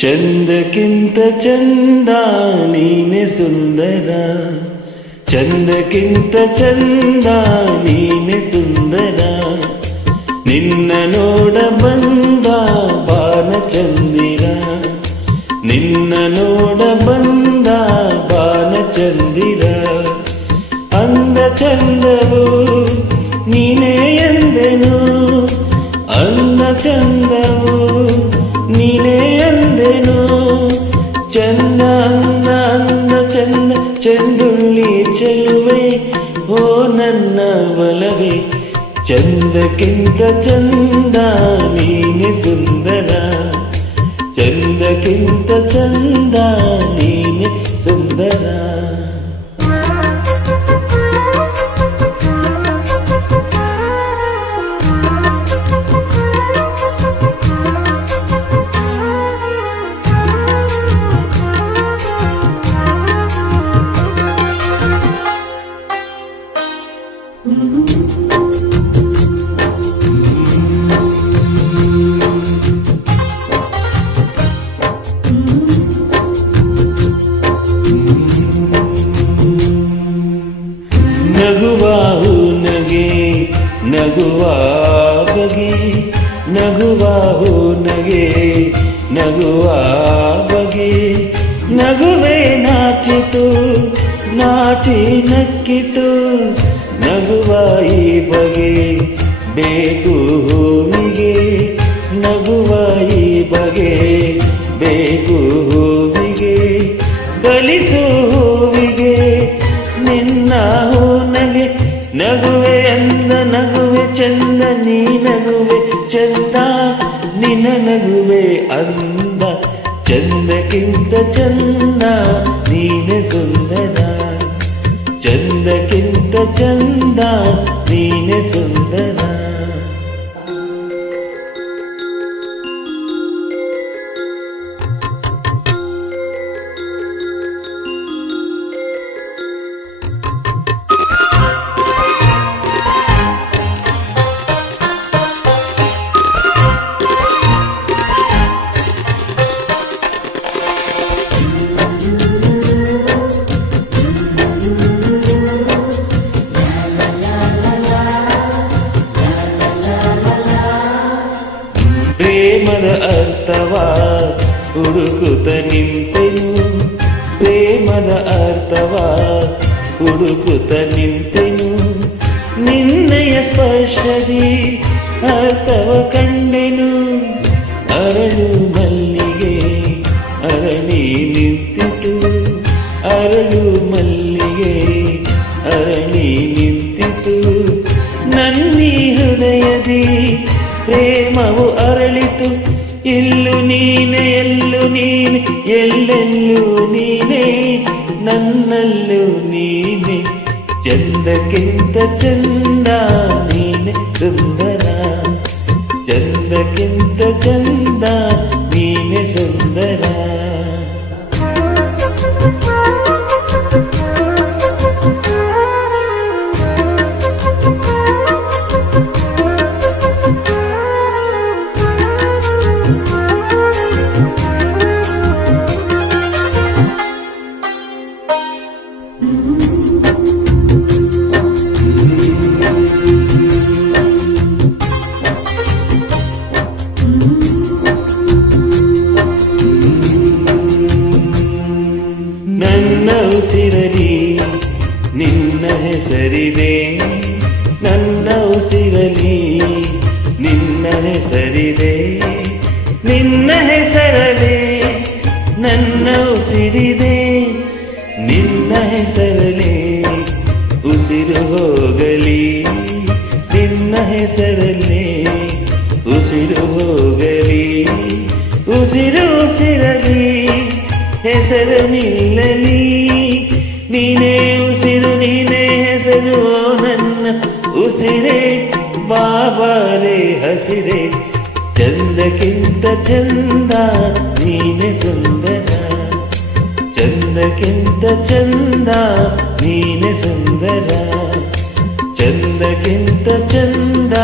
ಚಂದಕ್ಕಿಂತ ಚಂದ ನೀನೆ ಸುಂದರ, ಚಂದಕ್ಕಿಂತ ಚಂದ ನೀನೆ ಸುಂದರ, ನಿನ್ನ ನೋಡ ಬಂದ ಬಾನಚಂದಿರ, ನಿನ್ನ ನೋಡ ಬಂದ ಬಾನಚಂದಿರ, ಅಂದ ಚಂದವು ನೀನೇ ಎಂದೆನು, ಅಂದ ಚಂದವು ನೀನೇ ಎಂದೆನು, ಚಂದ ಅಂದ ಅಂದ ಚಂದ ಚೆಂದುಳ್ಳಿ ಚೆಲುವೆ ಓ ನನ್ನ ಒಲವೇ, ಚಂದಕ್ಕಿಂತ ಚಂದ ನೀನೆ ಸುಂದರ, ಚಂದಕ್ಕಿಂತ ಚಂದ ನೀನೆ ಸುಂದರ. ನಗುವಾಹು ನಗೆ ನಗುವಾ ಬಗೆ, ನಗುವಾಹು ನಗೆ ನಗುವಾ ಬಗೆ, ನಗುವೆ ನಾಚಿತು ನಾಚಿ ನಕ್ಕಿತು, ನಗುವಾಯಿ ಬಗೆ ಬೇಕು ಹೂವಿಗೆ, ನಗುವಾಯಿ ಬಗೆ ಬೇಕು ಹೂವಿಗೆ, ಕಲಿಸು ಹೂವಿಗೆ ನಿನ್ನ ಹೂನಗೆ, ನಗುವೆ ಅಂದ ನಗುವೆ ಚಂದ ನೀ ನಗುವೆ ಚಂದ, ನಿನ್ನ ನಗುವೆ ಅಂದ, ಚಂದಕ್ಕಿಂತ ಚಂದ ನೀನೆ ಸುಂದರ, ಚಂದಕ್ಕಿಂತ ಚಂದ ನೀನೆ ಸುಂದರ. ಪ್ರೇಮದ ಅರ್ಥವ ಹುಡುಕುತ್ತ ನಿಂತೆನು, ಪ್ರೇಮದ ಅರ್ಥವ ಹುಡುಕುತ್ತ ನಿಂತೆನು, ನಿನ್ನಯ ಸ್ಪರ್ಶದಿ ಅರ್ಥವ ಕಂಡೆನು, ಅರಳು ಮಲ್ಲಿಗೆ ಅರಳಿ ನಿಂತಿತು, ಅರಳು ಮಲ್ಲಿಗೆ ಅರಳಿ ನಿಂತಿತು, ನನ್ನಿ ಹೃದಯದಿ ಪ್ರೇಮವು ಅರಳಿತು, ಇಲ್ಲು ನೀನೆ ಎಲ್ಲು ನೀನೆ ಎಲ್ಲೆಲ್ಲೂ ನೀನೆ ನನ್ನಲ್ಲೂ ನೀನೆ, ಚಂದಕ್ಕಿಂತ ಚಂದ ನೀನೆ ಸುಂದರ, ಚಂದಕ್ಕಿಂತ ಚಂದ ನೀನೆ ಸುಂದರ. ನನ್ನ ಉಸಿರಲಿ ನಿನ್ನ ಹೆಸರಿದೆ, ನನ್ನ ಉಸಿರಲಿ ನಿನ್ನ ಹೆಸರಿದೆ, ನಿನ್ನ ಹೆಸರಲಿ ನನ್ನ ಉಸಿರಿದೆ ನಿನ್ನ ಹೆಸರಲಿ ಉಸಿರು ಹೋಗಲಿ ನಿನ್ನ ಹೆಸರಲ್ಲೇ ಉಸಿರು ಹೋಗಲಿ ಉಸಿರು ಉಸಿರಲಿ ಹೆಸರು ನಿಲ್ಲಲಿ ನೀನೇ ಉಸಿರು ನೀನೇ ಹೆಸರು ನನ್ನ ಉಸಿರೇ ಬಾಬಾರೆ ಹಸಿರೆ ಚಂದಕ್ಕಿಂತ ಚಂದ ನೀನೆ ಸುಂದರ ಚಂದಕ್ಕಿಂತ ಚಂದ ನೀನೆ ಸುಂದರ ಚಂದಕ್ಕಿಂತ ಚಂದ